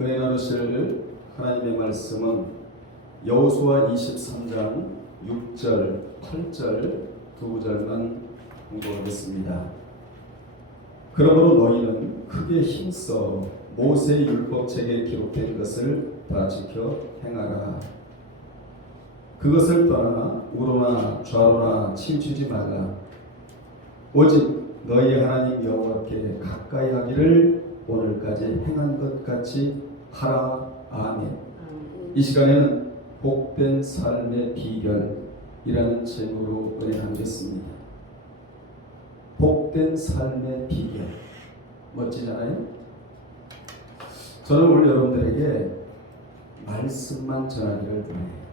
은혜 나누실 하나님의 말씀은 여호수아 23장 6절, 8절 두 구절만 공부하겠습니다. 그러므로 너희는 크게 힘써 모세의 율법책에 기록된 것을 다 지켜 행하라. 그것을 떠나 우로나 좌로나 치우치지 말라. 오직 너희 하나님 여호와께 가까이 하기를 오늘까지 행한 것 같이 하라. 아멘. 이 시간에는 복된 삶의 비결이라는 제목으로 은혜 나누겠습니다. 복된 삶의 비결. 멋지잖아요? 저는 오늘 여러분들에게 말씀만 전하기를 원해요.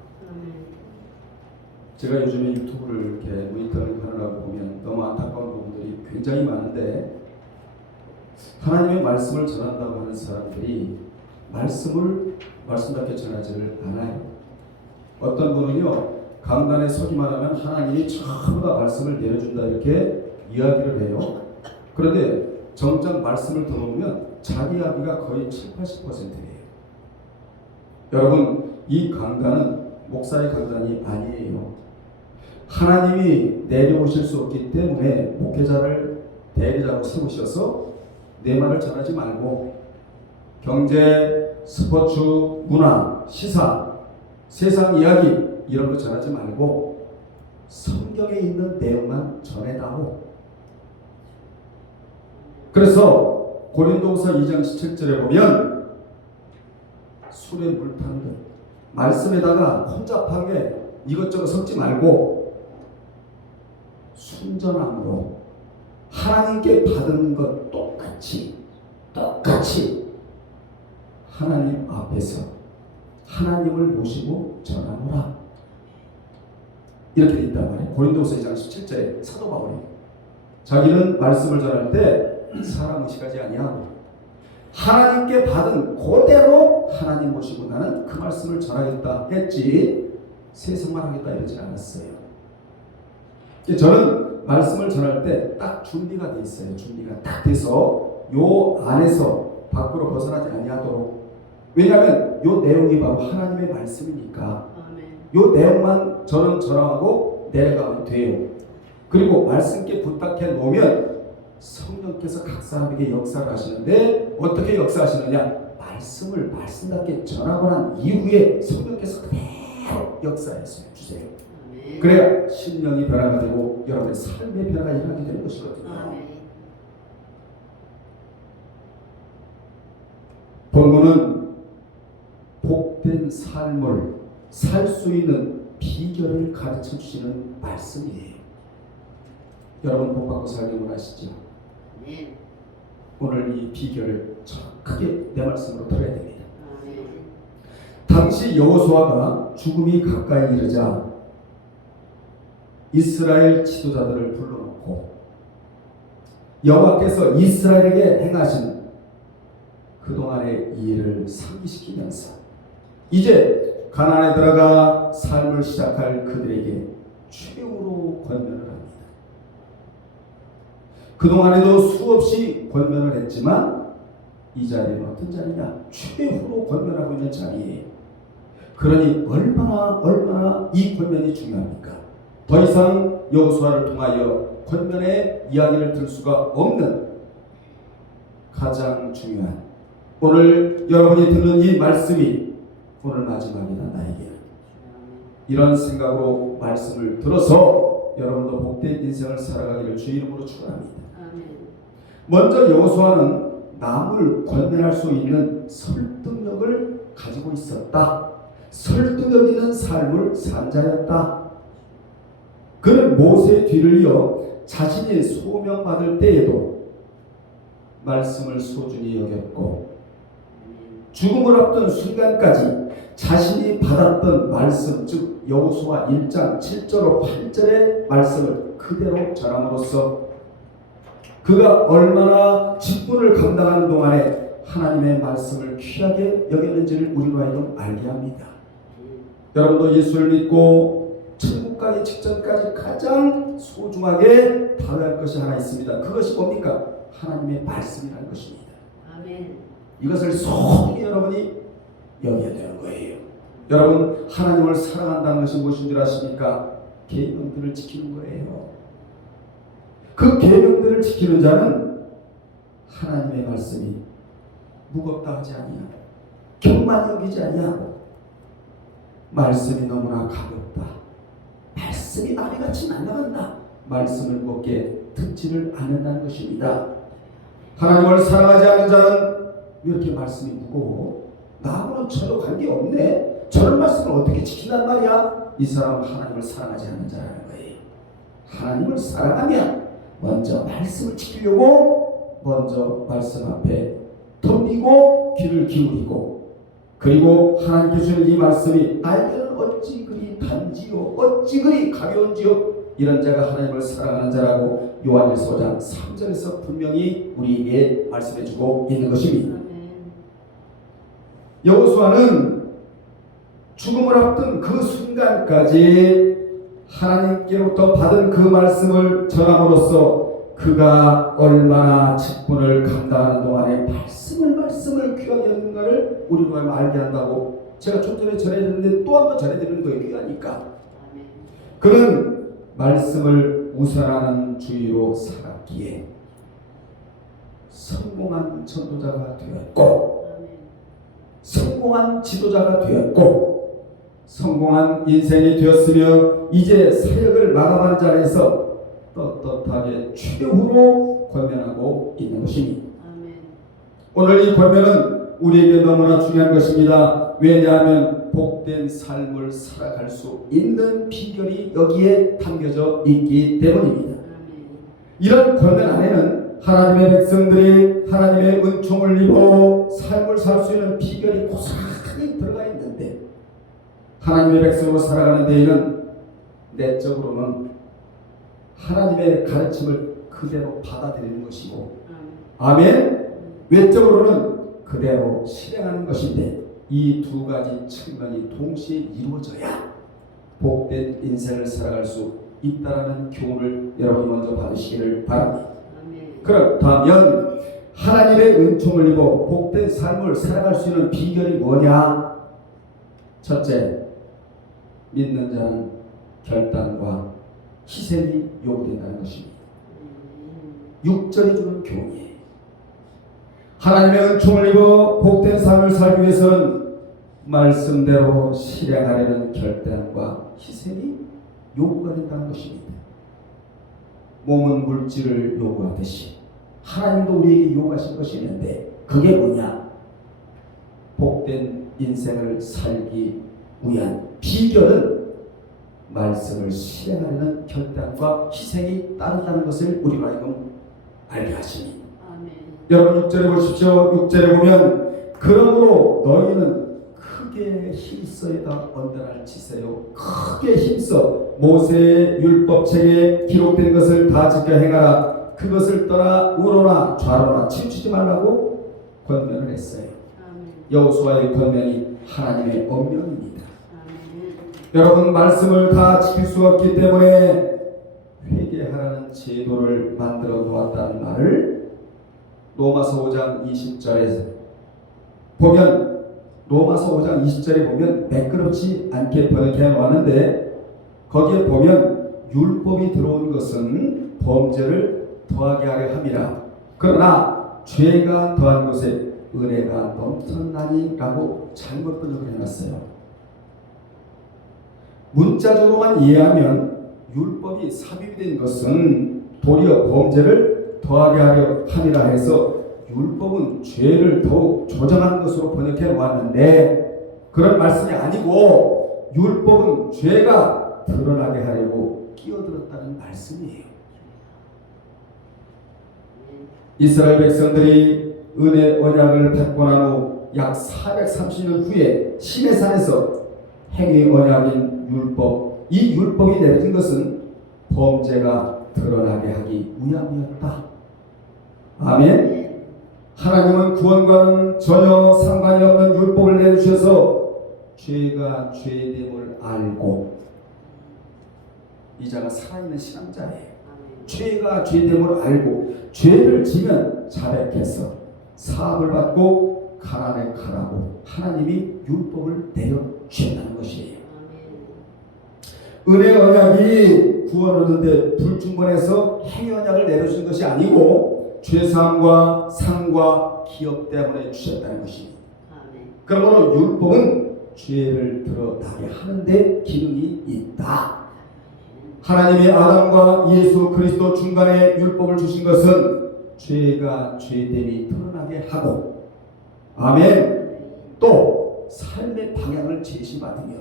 제가 요즘에 유튜브를 이렇게 모니터링 하느라고 보면 너무 안타까운 부분들이 굉장히 많은데, 하나님의 말씀을 전한다고 하는 사람들이 말씀을 말씀답게 전하지를 않아요. 어떤 분은요, 강단에 서기만 하면 하나님이 전부 다 말씀을 내려준다 이렇게 이야기를 해요. 그런데 정작 말씀을 들어보면 자기 이야기가 거의 70-80%예요. 여러분, 이 강단은 목사의 강단이 아니에요. 하나님이 내려오실 수 없기 때문에 목회자를 대리자로 세우셔서 내 말을 전하지 말고 경제, 스포츠, 문화, 시사, 세상 이야기 이런 거 전하지 말고 성경에 있는 내용만 전해다오. 그래서 고린도후서 2장 17절에 보면 술에 물 타는 것, 말씀에다가 혼잡하게 이것저것 섞지 말고 순전함으로 하나님께 받은 것 똑같이 하나님 앞에서 하나님을 모시고 전하노라. 이렇게 돼 있단 말이에요. 고린도후서 2장 17절에 사도 바울이 자기는 말씀을 전할 때 사람 의식하지 아니하고 하나님께 받은 그대로 하나님 모시고 나는 그 말씀을 전하겠다 했지, 세상만 하겠다 이러지 않았어요. 저는 말씀을 전할 때 딱 준비가 돼 있어요. 준비가 딱 돼서 요 안에서 밖으로 벗어나지 아니하도록. 왜냐하면 요 내용이 바로 하나님의 말씀이니까 요 내용만 저는 전하고 내려가면 돼요. 그리고 말씀께 부탁해 놓으면 성령께서 각 사람에게 역사를 하시는데, 어떻게 역사하시느냐? 말씀을 말씀답게 전하고 난 이후에 성령께서 그대로 역사해 주세요. 그래야 심령이 변화가 되고 여러분의 삶의 변화가 일어나게 되는 것이거든요. 본문은 복된 삶을 살 수 있는 비결을 가르쳐 주시는 말씀이에요. 여러분 복 받고 살기 원하시죠? 오늘 이 비결을 정확하게 내 말씀으로 들어야 됩니다. 당시 여호수아가 죽음이 가까이 이르자 이스라엘 지도자들을 불러놓고 여호와께서 이스라엘에게 행하신 그동안의 일을 상기시키면서 이제 가나안에 들어가 삶을 시작할 그들에게 최후로 권면을 합니다. 그동안에도 수없이 권면을 했지만 이 자리는 어떤 자리냐? 최후로 권면하고 있는 자리예요. 그러니 얼마나 이 권면이 중요합니까? 더 이상 여호수아를 통하여 권면의 이야기를 들 수가 없는 가장 중요한, 오늘 여러분이 듣는 이 말씀이 오늘 마지막이다 나에게. 이런 생각으로 말씀을 들어서 여러분도 복된 인생을 살아가기를 주 이름으로 축원합니다. 먼저 여호수아는 남을 권면할 수 있는 설득력을 가지고 있었다. 설득력 있는 삶을 산 자였다. 그는 모세의 뒤를 이어 자신이 소명받을 때에도 말씀을 소중히 여겼고, 죽음을 앞둔 순간까지 자신이 받았던 말씀, 즉 여호수아 1장 7절로 8절의 말씀을 그대로 전함으로써 그가 얼마나 직분을 감당하는 동안에 하나님의 말씀을 귀하게 여겼는지를 우리로 하여금 알게 합니다. 여러분도 예수를 믿고 천국 가기 직전까지 가장 소중하게 다뤄야 할 것이 하나 있습니다. 그것이 뭡니까? 하나님의 말씀이라는 것입니다. 아멘. 이것을 소중히 여러분이 여겨야 되는 거예요. 여러분, 하나님을 사랑한다는 것이 무엇인 줄 아십니까? 계명들을 지키는 거예요. 그 계명들을 지키는 자는 하나님의 말씀이 무겁다 하지 아니하고 경만히 여기지 아니하고 말씀이 너무나 가볍다, 말씀이 나비같이 날아간다, 말씀을 무겁게 듣지를 않는다는 것입니다. 하나님을 사랑하지 않는 자는 왜 이렇게 말씀이 무거워? 나하고는 전혀 관계없네, 저런 말씀을 어떻게 지킨단 말이야? 이 사람은 하나님을 사랑하지 않는 자라는 거예요. 하나님을 사랑하면 먼저 말씀을 지키려고 먼저 말씀 앞에 덤비고 귀를 기울이고, 그리고 하나님께 주는 이 말씀이 나에게는 어찌 그리 단지요 어찌 그리 가벼운지요, 이런 자가 하나님을 사랑하는 자라고 요한일서 5장 3절에서 분명히 우리에게 말씀해 주고 있는 것입니다. 여호수아는 죽음을 앞둔 그 순간까지 하나님께로부터 받은 그 말씀을 전함으로써 그가 얼마나 직분을 감당하는 동안에 말씀을 귀하게 여기는가를 우리가 알게 한다고 제가 좀 전에 전해드렸는데 또 한 번 전해드리는 거예요. 귀하니까. 그는 말씀을 우선하는 주의로 살았기에 성공한 전도자가 되었고, 성공한 지도자가 되었고, 성공한 인생이 되었으며 이제 사역을 마감한 자리에서 떳떳하게 최후로 권면하고 있는 것입니다. 오늘 이 권면은 우리에게 너무나 중요한 것입니다. 왜냐하면 복된 삶을 살아갈 수 있는 비결이 여기에 담겨져 있기 때문입니다. 이런 권면 안에는 하나님의 백성들이 하나님의 은총을 입어 삶을 살 수 있는 비결이 고스란히 들어가 있는데, 하나님의 백성으로 살아가는 데에는 내적으로는 하나님의 가르침을 그대로 받아들이는 것이고, 아멘, 외적으로는 그대로 실행하는 것인데, 이 두 가지 측면이 동시에 이루어져야 복된 인생을 살아갈 수 있다는 교훈을 여러분이 먼저 받으시기를 바랍니다. 그렇다면 하나님의 은총을 입어 복된 삶을 살아갈 수 있는 비결이 뭐냐? 첫째, 믿는 자는 결단과 희생이 요구된다는 것입니다. 6절이 주는 교훈이에요. 하나님의 은총을 입어 복된 삶을 살기 위해서는 말씀대로 실행하려는 결단과 희생이 요구가 된다는 것입니다. 몸은 물질을 요구하듯이 하나님도 우리에게 요구하신 것이 있는데, 그게 뭐냐? 복된 인생을 살기 위한 비결은 말씀을 실행하려는 결단과 희생이 따른다는 것을 우리가 하여금 알게 하십니다. 여러분 6절에 보십시오. 6절에 보면 그러므로 너희는 크게 힘써이다 언변할지세요. 크게 힘써 모세의 율법책에 기록된 것을 다 지켜 행하라. 그것을 떠나 우로나 좌로나 치우치지 말라고 권면을 했어요. 여호수아의 권면이 하나님의 엄명입니다. 여러분, 말씀을 다 지킬 수 없기 때문에 회개하라는 제도를 만들어 놓았다는 말을 로마서 5장 20절에 보면, 로마서 5장 20절에 보면 매끄럽지 않게 번역해 놓았는데, 거기에 보면 율법이 들어온 것은 범죄를 더하게 하려 함이라, 그러나 죄가 더한 것에 은혜가 넘쳤나니 라고 잘못 번역을 해놨어요. 문자적으로만 이해하면 율법이 삽입이 된 것은 도리어 범죄를 더하게 하려 함이라 해서 율법은 죄를 더욱 조장한 것으로 번역해 놓았는데, 그런 말씀이 아니고 율법은 죄가 드러나게 하려고 끼어들었다는 말씀이에요. 이스라엘 백성들이 은혜 언약을 받고 난 후 약 430년 후에 시내산에서 행위 언약인 율법, 이 율법이 내려진 것은 범죄가 드러나게 하기 위함이었다. 아멘. 하나님은 구원과는 전혀 상관이 없는 율법을 내주셔서 죄가 죄됨을 알고, 이 자가 살아있는 신앙자예요. 죄가 죄됨을 알고 죄를 지면 자백해서 사함을 받고 가난에 가라고 하나님이 율법을 내려주셨다는 것이에요. 은혜 언약이 구원 얻는데 불충분해서 행위 언약을 내려주신 것이 아니고 죄사함과 상과 기업 때문에 주셨다는 것입니다. 그러므로 율법은 죄를 드러나게 하는데 기능이 있다. 하나님이 아담과 예수 그리스도 중간에 율법을 주신 것은 죄가 죄됨이 드러나게 하고, 아멘, 또 삶의 방향을 제시받으며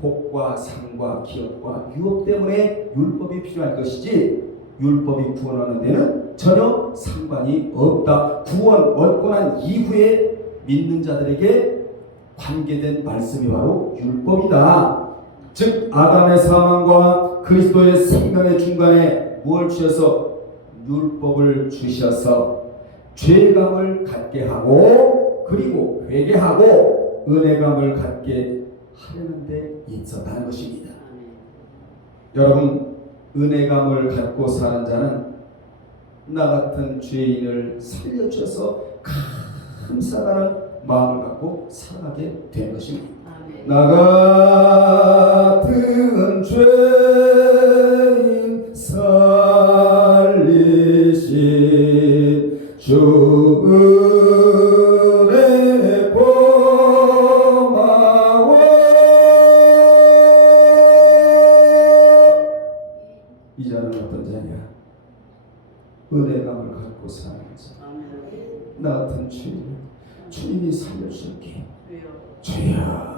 복과 상과 기업과 유업 때문에 율법이 필요한 것이지 율법이 구원하는 데는 전혀 상관이 없다. 구원 얻고 난 이후에 믿는 자들에게 관계된 말씀이 바로 율법이다. 즉 아담의 사망과 그리스도의 생명의 중간에 무엇을 주셔서 율법을 주셔서 죄감을 갖게 하고 그리고 회개하고 은혜감을 갖게 하려는 데 있었다는 것입니다. 여러분, 은혜감을 갖고 사는 자는 나 같은 죄인을 살려주셔서 감사하는 마음을 갖고 살아가게 된 것입니다. 나 같은 죄인 살리신 주 은혜 고마워. 이 자는 어떤 자냐? 은혜감을 갖고 사는 자. 나 같은 죄인을 주님이 살려주셨기에 주여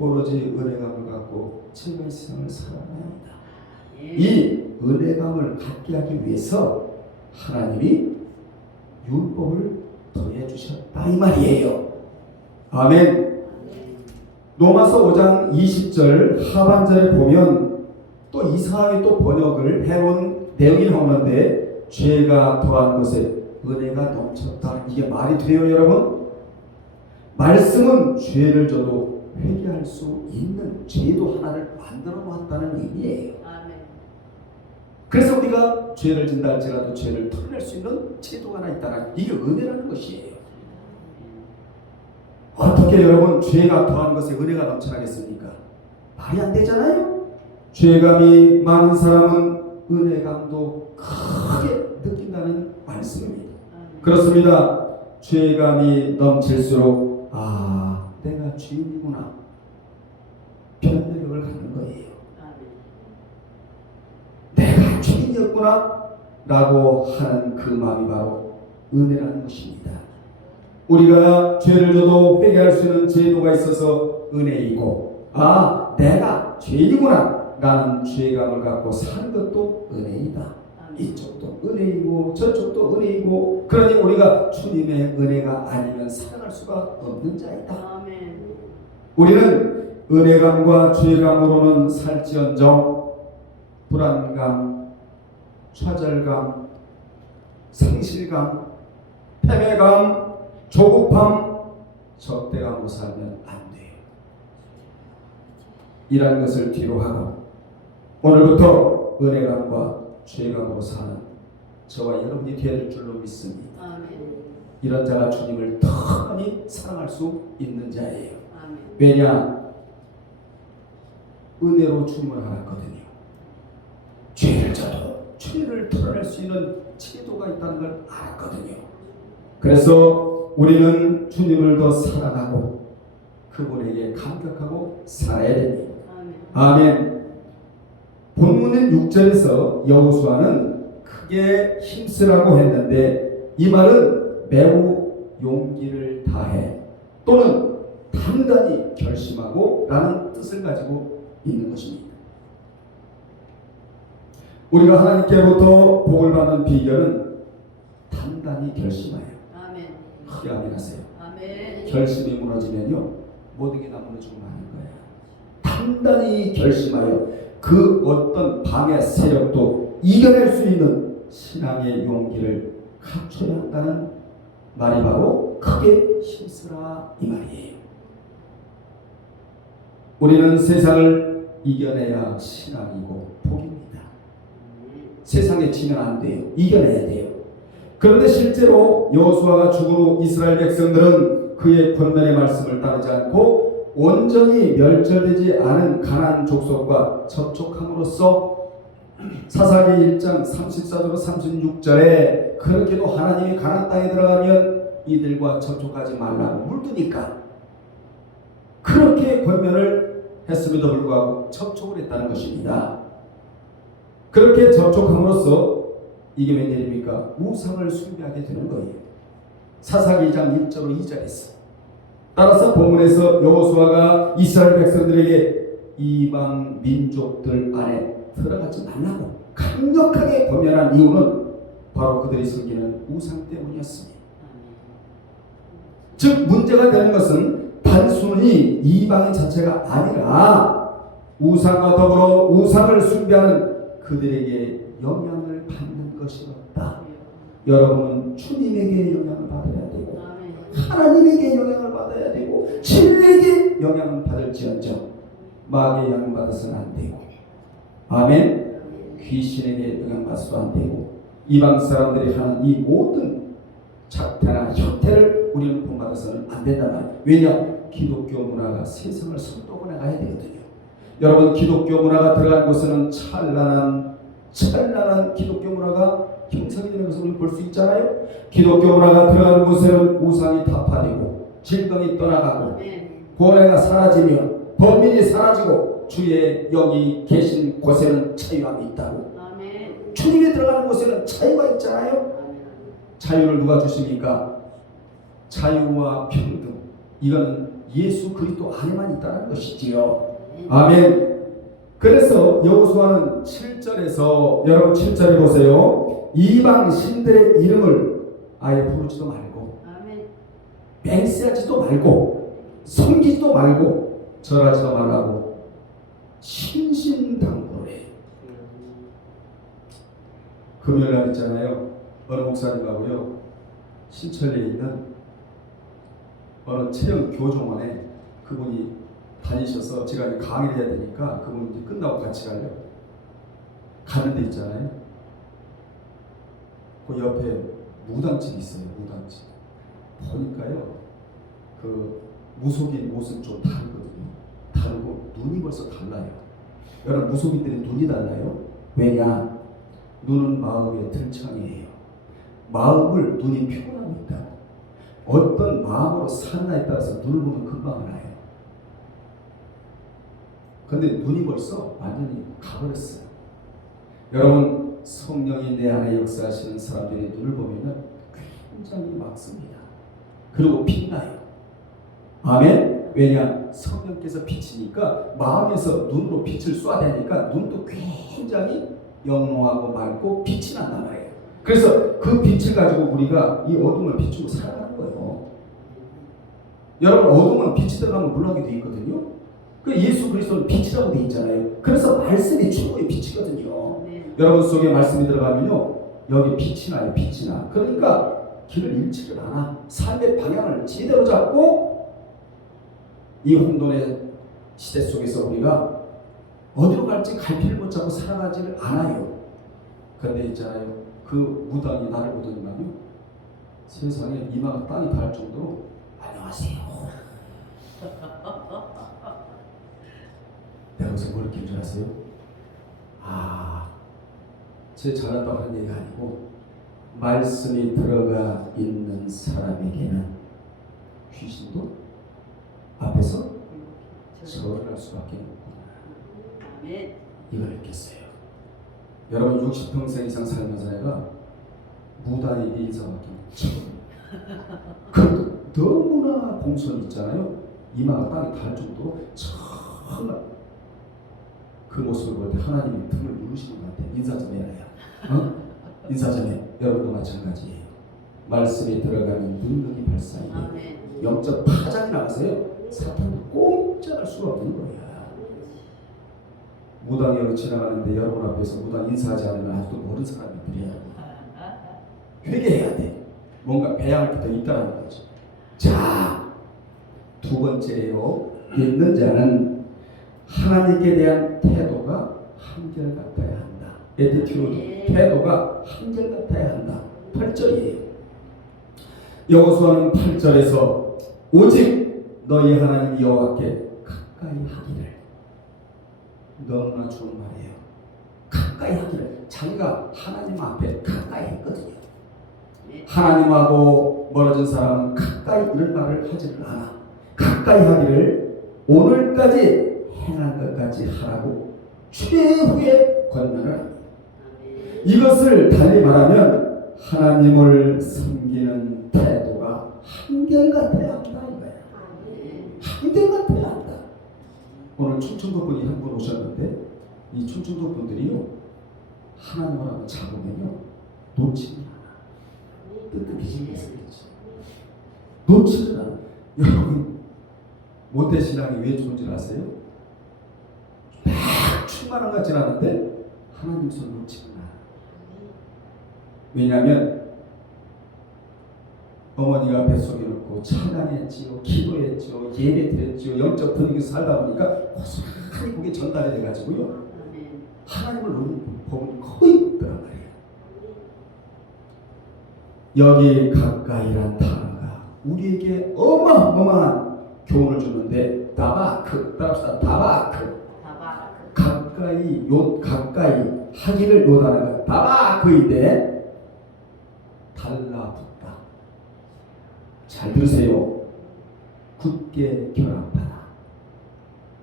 오로지 은혜감을 갖고 제가 이 세상을 살아갑니다. 이 은혜감을 갖게 하기 위해서 하나님이 율법을 더해 주셨다 이 말이에요. 아멘. 로마서 5장 20절 하반절에 보면 또 이상하게 또 번역을 해놓은 내용이 나오는데 죄가 더한 것에 은혜가 넘쳤다. 이게 말이 돼요 여러분? 말씀은 죄를 져도 회개할 수 있는 제도 하나를 만들어 놓았다는 의미예요. 그래서 우리가 죄를 진다 할지라도 죄를 털어낼 수 있는 제도가 하나 있다는, 이게 은혜라는 것이에요. 어떻게 여러분 죄가 더한 것에 은혜가 넘쳐나겠습니까? 말이 안 되잖아요. 죄감이 많은 사람은 은혜감도 크게 느낀다는 말씀입니다. 그렇습니다. 죄감이 넘칠수록 내가 죄인이구나 변별력을 갖는 거예요. 내가 죄인이었구나 라고 하는 그 마음이 바로 은혜라는 것입니다. 우리가 죄를 져도 회개할 수 있는 제도가 있어서 은혜이고, 내가 죄인이구나 라는 죄감을 갖고 사는 것도 은혜이다. 이쪽도 은혜이고 저쪽도 은혜이고, 그러니 우리가 주님의 은혜가 아니면 살아갈 수가 없는 자이다. 우리는 은혜감과 죄감으로는 살지언정 불안감, 좌절감, 상실감, 패배감, 조급함, 적대감으로 살면 안 돼요. 이런 것을 뒤로 하고 오늘부터 은혜감과 죄감으로 사는 저와 여러분이 되어질 줄로 믿습니다. 이런 자가 주님을 더 많이 사랑할 수 있는 자예요. 왜냐? 은혜로 주님을 알았거든요. 죄를 져도 죄를 털어낼 수 있는 제도가 있다는 걸 알았거든요. 그래서 우리는 주님을 더 사랑하고 그분에게 감격하고 살아야 됩니다. 아멘. 본문의 6절에서 여호수아는 크게 힘쓰라고 했는데 이 말은 매우 용기를 다해 또는 단단히 결심하고 라는 뜻을 가지고 있는 것입니다. 우리가 하나님께로부터 복을 받는 비결은 단단히 결심하여. 크게 아멘하세요. 결심이 무너지면요 모든 게 다 무너지고 마는 거예요. 단단히 결심하여 그 어떤 방해 세력도 이겨낼 수 있는 신앙의 용기를 갖춰야 한다는 말이 바로 크게 힘쓰라 이 말이에요. 우리는 세상을 이겨내야 신앙이고 복입니다. 세상에 지면 안 돼요. 이겨내야 돼요. 그런데 실제로 여호수아가 죽은 후 이스라엘 백성들은 그의 권면의 말씀을 따르지 않고 온전히 멸절되지 않은 가나안 족속과 접촉함으로써 사사기 1장 34절 36절에 그렇게도 하나님이 가나안 땅에 들어가면 이들과 접촉하지 말라고 물드니까 그렇게 권면을 했음에도 불구하고 접촉을 했다는 것입니다. 그렇게 접촉함으로써 이게 웬일입니까? 우상을 숭배하게 되는 거예요. 사사기 2장 1절로 2절에서. 따라서 본문에서 여호수아가 이스라엘 백성들에게 이방 민족들 안에 들어가지 말라고 강력하게 권면한 이유는 바로 그들이 섬기는 우상 때문이었습니다. 즉 문제가 되는 것은 단순히 이방인 자체가 아니라 우상과 더불어 우상을 숭배하는 그들에게 영향을 받는 것이었다. 여러분은 주님에게 영향을 받아야 되고 하나님에게 영향을 받아야 되고 진리에게 영향을 받을지언정 마귀의 영향을 받아서는 안 되고 아멘. 귀신에게 영향받아서도 안 되고 이방 사람들이 하는 이 모든 작태나 혁태를 우리는 본받아서는 안 된단 말이에요. 왜냐? 기독교 문화가 세상을 선도해 가야 되거든요. 여러분 기독교 문화가 들어간 곳에는 찬란한 기독교 문화가 형성이 되는 것을 볼 수 있잖아요. 기독교 문화가 들어가는 곳에는 우상이 타파되고 질병이 떠나가고 고뇌가 사라지며 범민이 사라지고 주의 여기 계신 곳에는 자유함이 있다고. 주님이 들어가는 곳에는 자유가 있잖아요. 자유를 누가 주십니까? 자유와 평등. 이거는 예수 그리스도 안에만 있다는 것이지요. 아멘. 그래서 여호수아는 7절에서 여러분 7절에 보세요. 이방 신들의 이름을 아예 부르지도 말고 맹세하지도 말고 섬기지도 말고 절하지도 말라고 신신당부를 해요. 금요일날 있잖아요. 어느 목사님하고요 신천리에 있는 어느 체험 교정원에 그분이 다니셔서 제가 이제 강의를 해야 되니까 그분 이제 끝나고 같이 가려고 가는 데 있잖아요. 그 옆에 무당집이 있어요. 무당집 보니까요 그 무속인 옷은 좀 다르거든요. 다르고 눈이 벌써 달라요. 여러분 무속인들이 눈이 달라요. 왜냐? 눈은 마음의 들창이에요. 마음을 눈이 표현하고 있다. 어떤 마음으로 사느냐에 따라서 눈을 보면 금방 알아요. 근데 눈이 벌써 완전히 가버렸어요. 여러분 성령이 내 안에 역사하시는 사람들의 눈을 보면 굉장히 막습니다. 그리고 빛나요. 아멘. 왜냐? 성령께서 비치니까 마음에서 눈으로 빛을 쏴대니까 눈도 굉장히 영롱하고 맑고 빛이 난단 말이에요. 그래서 그 빛을 가지고 우리가 이 어둠을 비추고 살아가는 거예요. 여러분 어둠은 빛이 들어가면 물나게 되어 있거든요. 그 예수 그리스도는 빛이라고 되어 있잖아요. 그래서 말씀이 최고의 빛이거든요. 여러분 속에 말씀이 들어가면요 여기 빛이 나요. 빛이 나. 그러니까 길을 잃지를 않아. 삶의 방향을 제대로 잡고 이 혼돈의 시대 속에서 우리가 어디로 갈지 갈피를 못 잡고 살아가지를 않아요. 그런데 있잖아요. 그 무당이 나를 보더니만요 세상에 이마가 땅이 닿을 정도로 안녕하세요. 내가 무슨 뭘 느낀 줄 아세요? 제 잘한다고 하는 얘기가 아니고 말씀이 들어가 있는 사람에게는 귀신도 앞에서 절을 할 수밖에 없구나. 이걸 느꼈어요. 여러분 60평생 이상 살면서 내가 무당에게 인사받기 그 너무나 공손이 있잖아요. 이마가 땅에 닿을 정도로 정말 그 모습을 볼 때 하나님이 등을 누르시는 것 같아요. 인사 좀 해야. 인사 좀 해. 여러분도 마찬가지예요. 말씀에 들어가면 능력이 발산이 영적 파장이 나가서요. 사탄이 꼼짝할 수가 없는 거야. 무당이 지나가는데 여러분 앞에서 무당 인사하지 않으면 아직도 모르는 사람들이야. 회개해야 돼. 뭔가 배양할 게 더 있다는 거지. 자, 두 번째요. 믿는 자는 하나님께 대한 태도가 한결같아야 한다. 에티튜드, 태도가 한결같아야 한다. 8절이에요. 여호수아는 8절에서 오직 너희 하나님 여호와께 가까이 하기를, 너무나 좋은 말이에요. 가까이 하기를. 자기가 하나님 앞에 가까이 했거든요. 하나님하고 멀어진 사람은 가까이 이런 말을 하지를 않아. 가까이 하기를 오늘까지 행한 것까지 하라고 최후의 권면을 합니다. 이것을 달리 말하면 하나님을 섬기는 태도가 한결같아야 한다 이거야. 한결같아야 한다. 오늘 충청도 분이 한 분 오셨는데 이 충청도 분들이요, 하나님을 한번 잡으면요 놓치는 뜻뜻해지는 게 있어요. 놓치는 않아. 여러분, 모태신앙이 왜 좋은지 아세요? 막 충만한 것 같진 않은데 하나님 손 놓치는 않아. 왜냐하면 어머니가 뱃속에 놓고 찬양했지요, 기도했지요, 예배드렸지요, 영적 분위기 살다 보니까 고스란히 그게 전달이 돼가지고요, 하나님을 놓는 법은 거의 없더란 말이에요. 여기 가까이란 단어가 우리에게 어마어마한 교훈을 주는데, 다바크, 따라합시다. 다바크. 가까이, 가까이 하기를 요 단어가 다바크인데 달라붙다. 잘 들으세요. 굳게 결합하다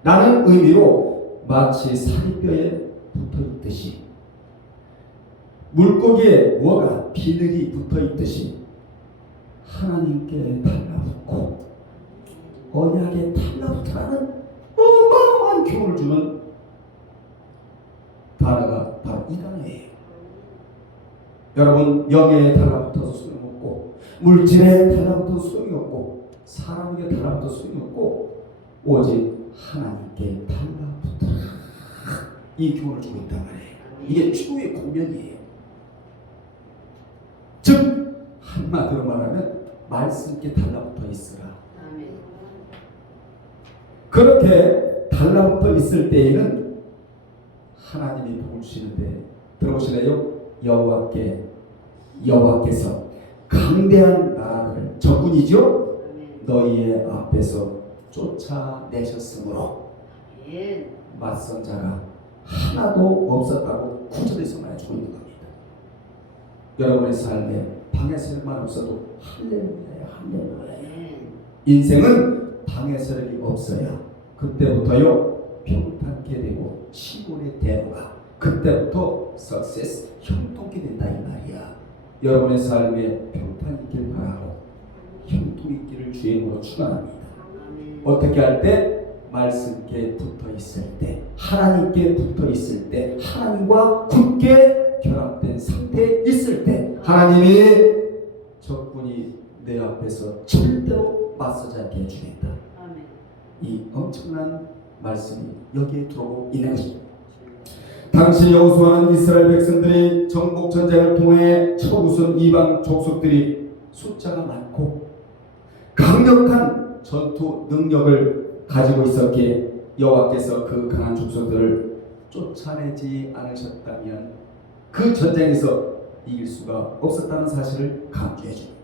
라는 의미로 마치 사리뼈에 붙어있듯이, 물고기에 뭐가 비늘이 붙어있듯이 하나님께 달라붙고 언약에 달라붙으라는 어마어마한 교훈을 주는 단어가 바로 이 단어예요. 여러분, 영에 달라붙어서 소용없고, 물질에 달라붙어서 소용이 없고, 사람에게 달라붙어서 소용이 없고, 오직 하나님께 달라붙어라, 이 교훈을 주고 있단 말이에요. 이게 최후의 공면이에요. 즉 한마디로 말하면 말씀께 달라붙어 있으라. 그렇게 달라붙어 있을 때에는 하나님이 복을 주시는데, 들어보시나요? 여호와께서 강대한 나라를, 적군이죠, 너희의 앞에서 쫓아내셨으므로 맞선 자가 하나도 없었다고 9절에서 말해주고 있는 겁니다. 여러분의 삶에 방해세력만 없어도 할렐루야예요. 할렐루야. 인생은 방해세력이 없어야 그때부터요 평탄케 되고 시골의 대로가 그때부터 석세스, 형통케 된다 이 말이야. 여러분의 삶에 평탄이 있길 바라고 형통 있기를 주의 이름으로 축원합니다. 어떻게 할 때? 말씀께 붙어 있을 때, 하나님께 붙어 있을 때, 하나님과 굳게 결합된 상태에 있을 때, 하나님이 적군이 내 앞에서 절대로 맞서지 않게 해주겠다. 이 엄청난 말씀이 여기에 들어오고 있는 것입니다. 당시 여호수아는 이스라엘 백성들이 정복 전쟁을 통해 쳐부순 이방 족속들이 숫자가 많고 강력한 전투 능력을 가지고 있었기에 여호와께서 그 강한 족속들을 쫓아내지 않으셨다면 그 전쟁에서 이길 수가 없었다는 사실을 강조해 줍니다.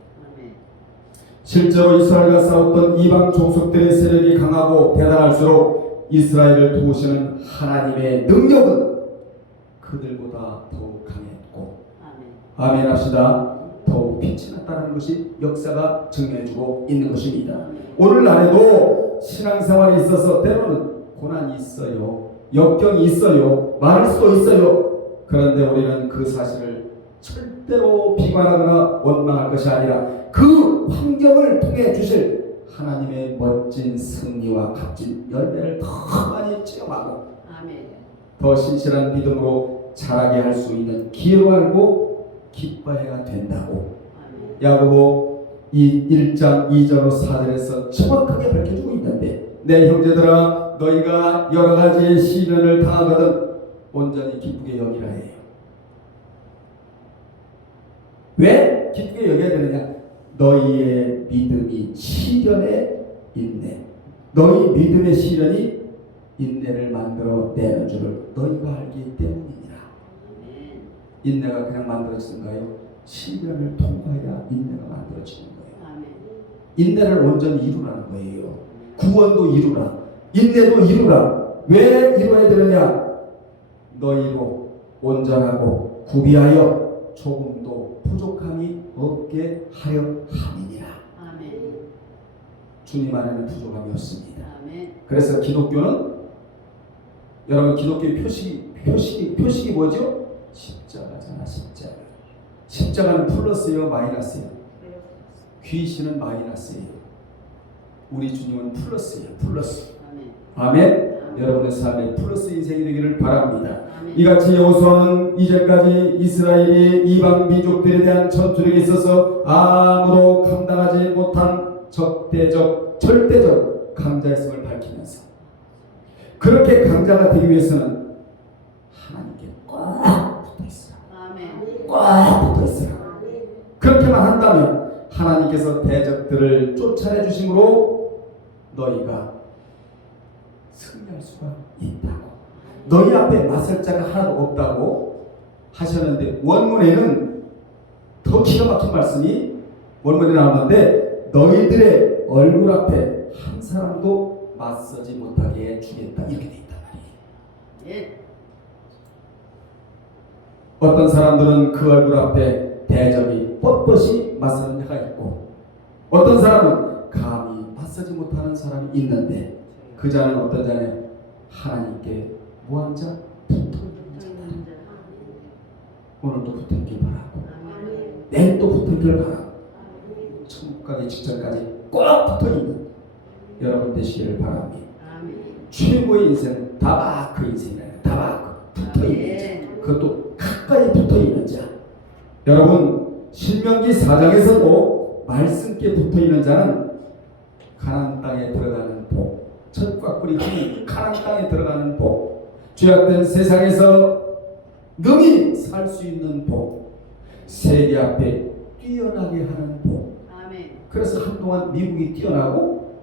실제로 이스라엘과 싸웠던 이방 족속들의 세력이 강하고 대단할수록 이스라엘을 도우시는 하나님의 능력은 그들보다 더욱 강했고, 아멘 합시다. 더욱 빛이 났다는 것이 역사가 증명해주고 있는 것입니다. 오늘날에도 신앙생활에 있어서 때로는 고난이 있어요, 역경이 있어요, 많을 수도 있어요. 그런데 우리는 그 사실을 절대로 비관하거나 원망할 것이 아니라 그 환경을 통해 주실 하나님의 멋진 승리와 값진 열매를 더 많이 체험하고 더 신실한 믿음으로 자라게 할 수 있는 기회로 알고 기뻐해야 된다고 야고보 이 1장 2절 4절에서 정확하게 밝혀주고 있는데, 내 형제들아 너희가 여러 가지의 시련을 당하거든 온전히 기쁘게 여기라 해요. 왜 기쁘게 여겨야 되느냐? 너희의 믿음이 시련에 있네. 너희 믿음의 시련이 인내를 만들어 내는 줄을 너희가 알기 때문이니라. 인내가 그냥 만들어지는가요? 시련을 통과해야 인내가 만들어지는 거예요. 아멘. 인내를 온전히 이루라는 거예요. 구원도 이루라. 인내도 이루라. 왜 이루어야 되느냐? 너희로 온전하고 구비하여 조금도 부족함이 없게 하려 함이니라. 아멘. 주님 안에는 부족함이 없습니다. 아멘. 그래서 기독교는 여러분 기독교의 표식이 뭐죠? 십자가잖아. 십자가는 플러스예요, 마이너스예요? 귀신은 마이너스예요. 우리 주님은 플러스예요. 플러스. 아멘. 여러분의 삶에 플러스 인생이 되기를 바랍니다. 아멘. 이같이 여호수아는 이제까지 이스라엘이 이방 민족들에 대한 전투력에 있어서 아무도 감당하지 못한 적대적, 절대적 강자였음을 밝히면서 그렇게 강자가 되기 위해서는 하나님께 꽉 붙어있으라. 아멘. 꽉 붙어있으라. 그렇게만 한다면 하나님께서 대적들을 쫓아내 주심으로 너희가 승리할 수가 있다고. 너희 앞에 맞설 자가 하나도 없다고 하셨는데 원문에는 더 기가 막힌 말씀이 원문에 나오는데 너희들의 얼굴 앞에 한 사람도 맞서지 못하게 주겠다 이렇게 돼 있단 말이에요. 예. 어떤 사람들은 그 얼굴 앞에 대적이 뻣뻣이 맞서는 자가 있고 어떤 사람은 감히 맞서지 못하는 사람이 있는데 그 자는 어떤 자냐? 하나님께 뭐한 자? 붙어있는 자다. 오늘도 붙어있길 바라고 내일 또 붙어있길 바라고 천국 가기 직전까지 꼭 붙어있는 여러분 되시기를 바랍니다. 최고의 인생은 다바크 인생이에요. 다바크 붙어있는 자. 그것도 가까이 붙어있는 자. 여러분 신명기 4장에서도 말씀께 붙어있는 자는 가나안 땅에 들어가는 복, 젖과 꿀이 흐르는 가나안 땅에 들어가는 복, 죄악된 세상에서 능히 살 수 있는 복, 세계 앞에 뛰어나게 하는 복. 아멘. 그래서 한동안 미국이 뛰어나고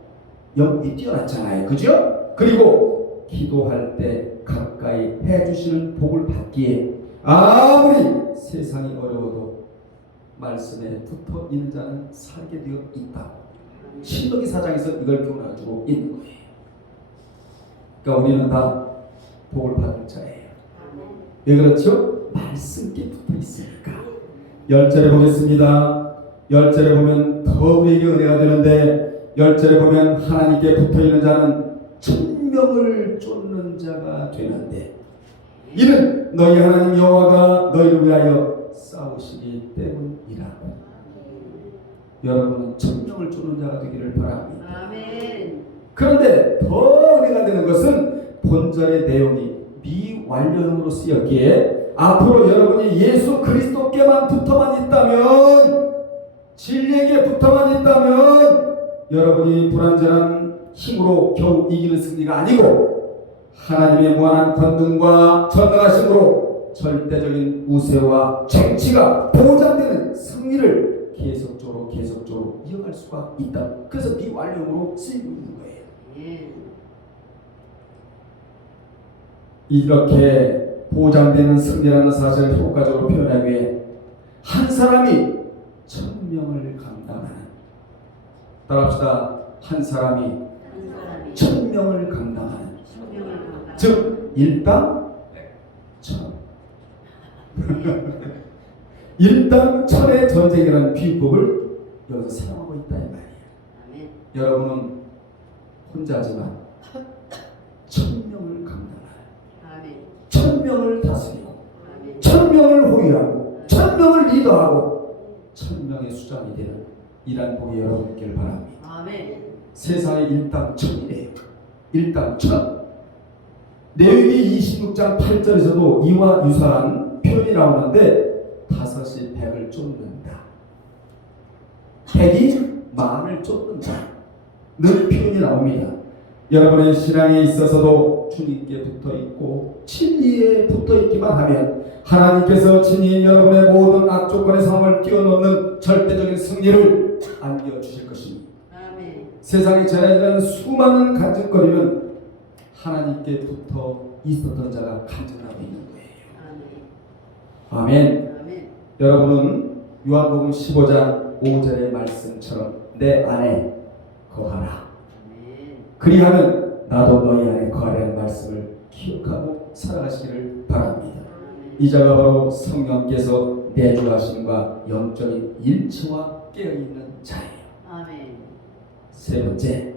영국이 뛰어났잖아요. 그죠? 그리고 기도할 때 가까이 해주시는 복을 받기에 아무리 세상이 어려워도 말씀에 붙어 있는 자는 살게 되어 있다. 신명기 4장에서 이걸 교훈해주고 있는 거예요. 그러니까 우리는 다 복을 받을 자예요. 왜 그렇죠? 말씀께 붙어 있으니까. 10절에 보겠습니다. 10절에 보면 더 우리에게 은혜가 되는데 10절에 보면 하나님께 붙어 있는 자는 천명을 쫓는 자가 되는데 이는 너희 하나님 여호와가 너희를 위하여 싸우시기 때문이라고. 여러분은 천명을 쫓는 자가 되기를 바랍니다. 아멘. 그런데 더 은혜가 되는 것은 본절의 내용이 미완료형으로 쓰였기에 앞으로 여러분이 예수 그리스도께만 붙어만 있다면 진리에게 붙어만 있다면 여러분이 불완전한 힘으로 겨우 이기는 승리가 아니고 하나님의 무한한 권능과 전능하심으로 절대적인 우세와 쟁취가 보장되는 승리를 계속적으로 이어갈 수가 있다. 그래서 미완료형으로 쓰이고 있는 거예요. 예. 이렇게 보장되는 승리라는 사실을 효과적으로 표현하기 위해 한 사람이 천명을 감당하는, 따라합시다. 한 사람이 천명을 감당하는, 즉 일당 천 일당 천의 전쟁이라는 비유법을 여기서 사용하고 있다 이 말이에요. 여러분은 혼자지만 천명을 감당하는, 천명을 다스리고, 천명을 호위하고, 천명을 리더하고, 천명의 수장이 되는 이란 복이 여러분 있기를 바랍니다. 세상의 일당 천이래요. 일당 천. 레위기 26장 8절에서도 이와 유사한 표현이 나오는데 5이 100을 쫓는다. 100이 만을 쫓는다는 표현이 나옵니다. 여러분의 신앙에 있어서도 주님께 붙어있고 진리에 붙어있기만 하면 하나님께서 친히 여러분의 모든 악조건의 상황을 뛰어넘는 절대적인 승리를 안겨주실 것입니다. 세상에 전해지는 수많은 간증거리는 하나님께 붙어 있었던 자가 간증하고 있는 거예요. 아멘. 여러분은 요한복음 15장 5절의 말씀처럼 내 안에 거하라. 그리하면 나도 너희 안에 거하라는 말씀을 기억하고 살아가시기를 바랍니다. 이 자가 바로 성령께서 내주하심과 영적인 일치와 깨어있는 자예요. 아멘. 세 번째,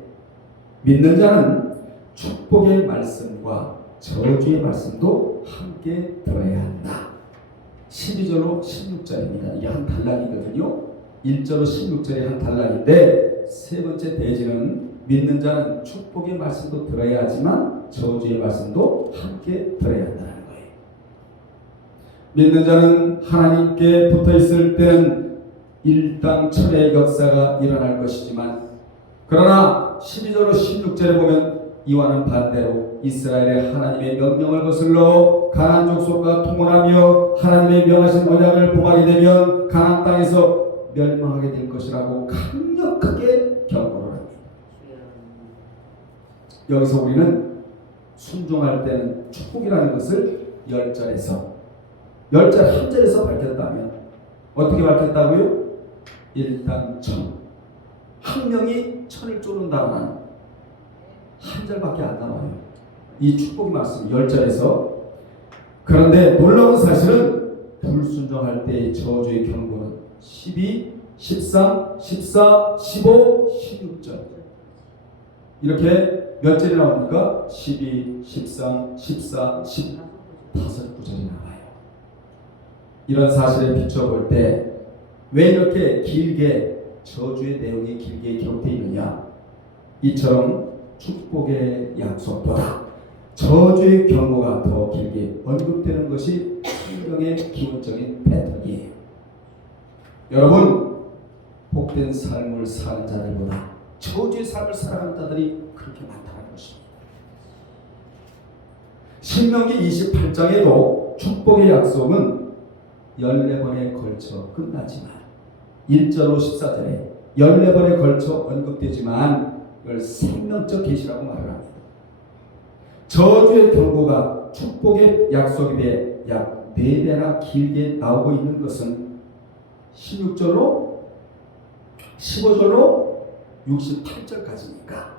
믿는 자는 축복의 말씀과 저주의 말씀도 함께 들어야 한다. 12절로 16절입니다. 이게 한 단락이거든요. 1절로 16절이 한 단락인데 세 번째 대지는 믿는 자는 축복의 말씀도 들어야 하지만 저주의 말씀도 함께 들어야 한다는 거예요. 믿는 자는 하나님께 붙어 있을 때는 일당천의 역사가 일어날 것이지만 그러나 12절로 16절에 보면 이와는 반대로 이스라엘의 하나님의 명령을 거슬러 가나안 족속과 통혼하며 하나님의 명하신 언약을 범하게 되면 가나안 땅에서 멸망하게 될 것이라고 강력하게 경고를 합니다. 여기서 우리는 순종할 때는 축복이라는 것을 10절에서 10절 한 절에서 밝혔다면 어떻게 밝혔다고요? 일단 천. 한 명이 천을 쪼는다는 한 절밖에 안 나와요. 이 축복의 말씀 10절에서. 그런데 놀라운 사실은 불순종할 때의 저주의 경고는 12, 13, 14, 15, 16절 이렇게 몇 절이 나옵니까? 12, 13, 14, 15 구절이 나와요. 이런 사실에 비춰볼 때 왜 이렇게 길게 저주의 내용이 길게 기록되어 있느냐? 이처럼 축복의 약속보다 저주의 경고가 더 길게 언급되는 것이 성경의 기본적인 패턴이에요. 여러분, 복된 삶을 사는 자들보다 저주의 삶을 살아가는 자들이 그렇게 많다는 것입니다. 신명기 28장에도 축복의 약속은 14번에 걸쳐 끝나지만 1절로 14절에 14번에 걸쳐 언급되지만 이걸 생명적 계시라고 말을 합니다. 저주의 경고가 축복의 약속에 비해 약 4배나 길게 나오고 있는 것은 16절로 15절로 68절까지니까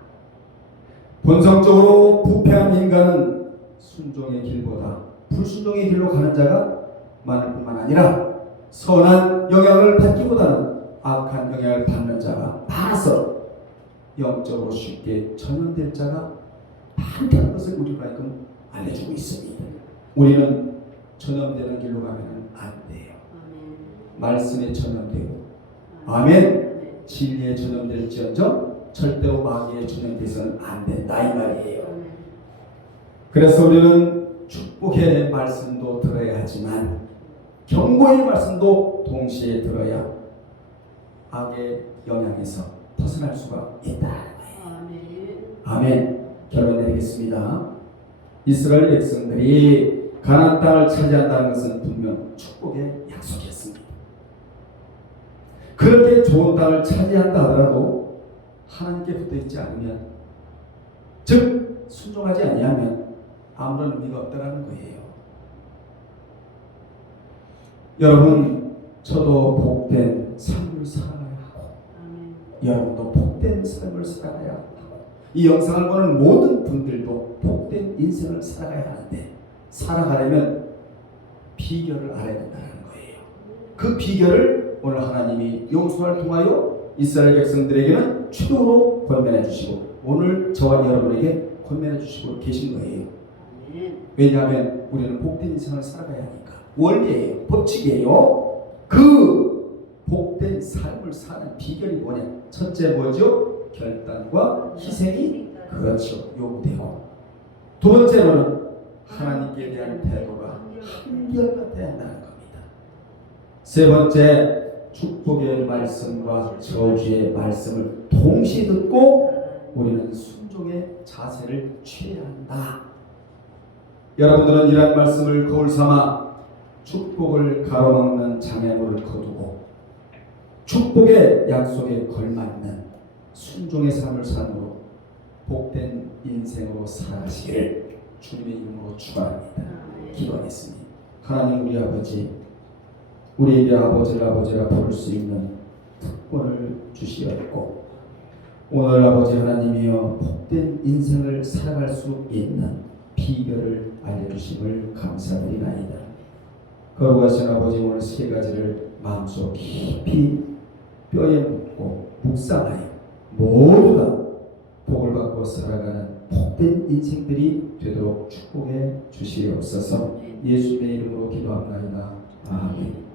본성적으로 부패한 인간은 순종의 길보다 불순종의 길로 가는 자가 많을 뿐만 아니라 선한 영향을 받기보다는 악한 영향을 받는 자가 많아서 영적으로 쉽게 전염될 자가 많다는 것을 우리가 지금 알려주고 있습니다. 우리는 전염되는 길로 가면 안 돼요. 말씀에 전염되고 아멘. 진리에 전염될지언정 절대로 마귀에 전염돼서는 안 된다 이 말이에요. 그래서 우리는 축복의 말씀도 들어야 하지만 경고의 말씀도 동시에 들어야 악의 영향에서 벗어날 수가 있다. 아멘. 결론 내리겠습니다. 이스라엘 백성들이 가나안 땅을 차지한다는 것은 분명 축복의 약속이었습니다. 그렇게 좋은 땅을 차지한다 하더라도 하나님께 붙어 있지 않으면, 즉 순종하지 아니하면 아무런 의미가 없다는 거예요. 여러분, 저도 복된 삶을 살아가야 하고 여러분도 복된 삶을 살아가야 하고 이 영상을 보는 모든 분들도 복된 인생을 살아가야 하는데 살아가려면 비결을 알아야 된다는 거예요. 그 비결을 오늘 하나님이 여호수아를 통하여 이스라엘 백성들에게는 최후로 권면해 주시고 오늘 저와 여러분에게 권면해 주시고 계신 거예요. 왜냐하면 우리는 복된 인생을 살아가야 하니까. 원리예요. 법칙이에요. 그 복된 삶을 사는 비결이 뭐냐? 첫째 뭐죠? 결단과 희생이 그렇죠. 요구되고, 두 번째로는 하나님께 대한 태도가 한결같아야 한다는 겁니다. 세 번째, 축복의 말씀과 저주의 말씀을 동시에 듣고 우리는 순종의 자세를 취해야 한다. 여러분들은 이러한 말씀을 거울 삼아 축복을 가로막는 장애물을 거두고 축복의 약속에 걸맞는 순종의 삶을 삶으로 복된 인생으로 살아가시기를 주님의 이름으로 축원합니다. 기도하겠습니다. 하나님 우리 아버지, 우리에게 아버지라 부를 수 있는 특권을 주시었고 오늘 아버지 하나님이여 복된 인생을 살아갈 수 있는 비결을 알려주심을 감사드리나이다. 거룩하신 아버지 오늘 세 가지를 마음속 깊이 뼈에 묻고 묵상하여 모두가 복을 받고 살아가는 복된 인생들이 되도록 축복해 주시옵소서. 예수님의 이름으로 기도합나이다. 아멘.